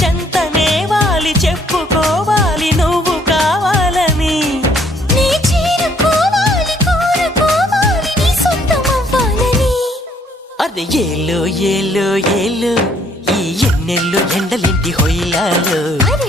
చెంతనే వాలి చెప్పుకోవాలి నువ్వు కావాలని. నీ చేరుకోవాలి కోరుకోవాలి నీ సొంతమవ్వాలని. అరే ఏలో ఏలో ఏలో ఈ ఎన్నెల్లో ఎండలింటి హొయిలాలో. అరే